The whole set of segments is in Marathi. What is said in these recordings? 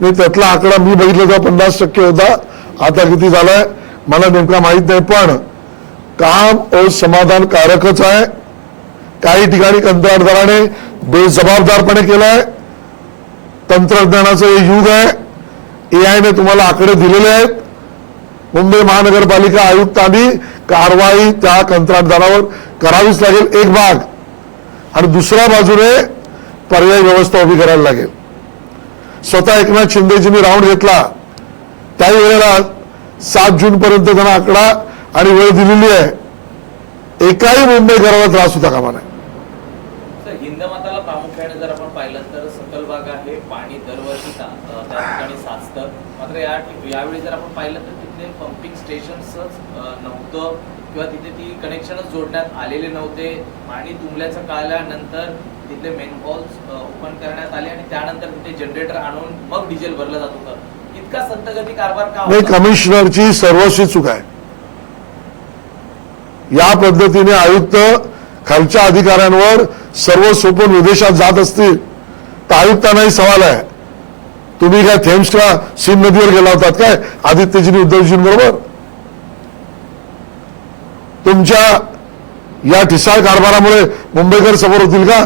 नाही त्यातला आकडा मी बघितला तेव्हा पन्नास टक्के होता. आता किती झालाय? मला नेमका माहीत नाही पण काम असमाधानकारकच आहे. काही ठिकाणी कंत्राटदाराने बेजबाबदारपणे केलाय. तंत्रज्ञानाचं हे युग आहे. ए ने तुम्हाला आकडे दिलेले आहेत. मुंबई महानगरपालिका आयुक्तांनी कारवाई त्या कंत्राटदारावर करावीच लागेल एक भाग. आणि दुसऱ्या बाजूने पर्यायी व्यवस्था उभी करायला लागेल. स्वतः एकनाथ शिंदेजींनी राऊंड घेतला. त्याही वेळेला सात जून पर्यंत त्यांना आकडा आणि वेळ दिलेली आहे. एकाही मुंबईकराला त्रास होता कामा नये. सर हिंदमाताला प्रामुख्याने जर आपण पाहिलं तर सकल भाग आहे पाणी दरवर्षी ता- त्या ठिकाणी साचतं. मात्र या ठिक- यावेळी जर आपण पाहिलं तर तिथले पंपिंग स्टेशन्सच नव्हतं किंवा तिथे ती कनेक्शनच जोडण्यात आलेले नव्हते. पाणी तुंबल्याचं कळल्यानंतर तिथले मेन हॉल्स ओपन करण्यात आले आणि तिथे जनरेटर आणून मग डिझेल भरलं जात होतं इतका संतगती कारभार का नाही? कमिशनरची सर्वस्वी चूक आहे. या पद्धतीने आयुक्त खालच्या अधिकाऱ्यांवर सर्व सोपून विदेशात जात असतील. तर आयुक्तांनाही सवाल आहे. तुम्ही काय थेम्सच्या सीन नदीवर गेला होतात काय? आदित्यजींनी उद्धवजींबरोबर तुमच्या या ठिसाळ कारभारामुळे मुंबईकर समोर होतील का?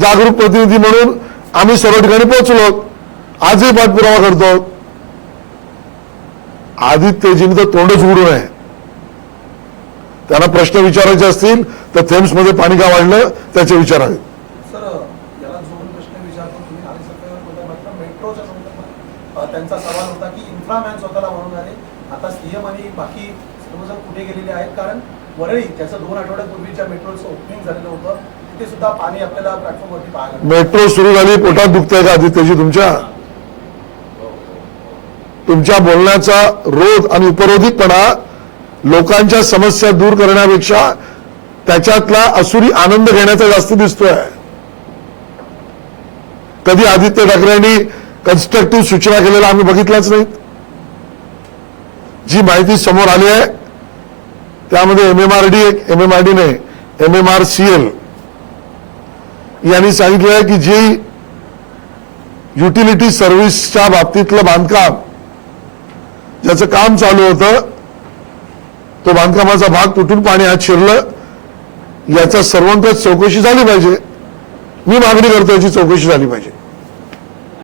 जागरूक प्रतिनिधी म्हणून आम्ही सर्व ठिकाणी पोहोचलो. आजही पाठपुरावा करतो. आदित्यजींनी तर तोंडच उघडू नये त्यांना प्रश्न विचारायचे असतील तर थेम्समध्ये पाणी का वाढलं त्याचे विचारावे त्यांचा सवाल होता की इन्फ्रामॅन स्वतःला म्हणून आले. आता सीएम आणि बाकी सर्वजण कुठे गेलेले आहेत कारण वरळी त्याचं दोन आठवड्यापूर्वीच्या मेट्रोचं ओपनिंग झालेलं होतं. मेट्रो सुरू झाली पोटात दुखतंय का आदित्यजी तुमच्या? तुमच्या बोलण्याचा रोध आणि उपरोधिकपणा लोकांच्या समस्या दूर करण्यापेक्षा त्याच्यातला असुरी आनंद घेण्याचा जास्त दिसतोय. कधी आदित्य ठाकरेंनी कन्स्ट्रक्टिव्ह सूचना केलेल्या आम्ही बघितल्याच नाहीत. जी माहिती समोर आली आहे त्यामध्ये M M R D M M R D नाही M M R C L यांनी सांगितलं आहे की जी युटिलिटी सर्व्हिसच्या बाबतीतलं बांधकाम ज्याचं काम चालू होतं तो बांधकामाचा भाग तुटून पाणी आत शिरलं याचा सर्वंकष चौकशी झाली पाहिजे. मी मागणी करतो याची चौकशी झाली पाहिजे.